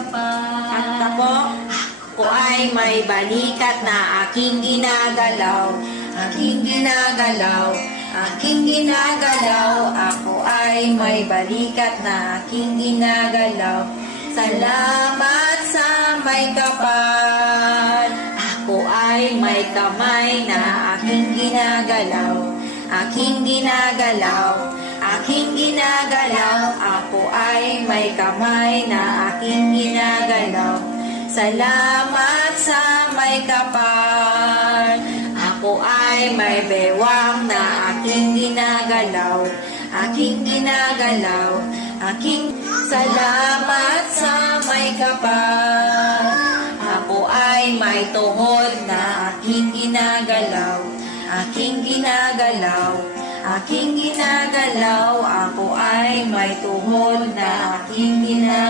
kapal. At ako ay may balikat na aking ginagalaw. Aking ginagalaw, aking ginagalaw. Ako ay may balikat na aking ginagalaw. Salamat sa may kapal. Ako ay may kamay na aking ginagalaw. Aking ginagalaw, aking ginagalaw. Ako ay may kamay na aking ginagalaw. Salamat sa may kapal. Ako ay may bewang na aking ginagalaw. Aking ginagalaw, aking salamat sa may kapal. Ako ay may tuhod na aking ginagalaw. Aking ginagalaw, aking ginagalaw. Ako ay may tuhod na aking ginagalaw.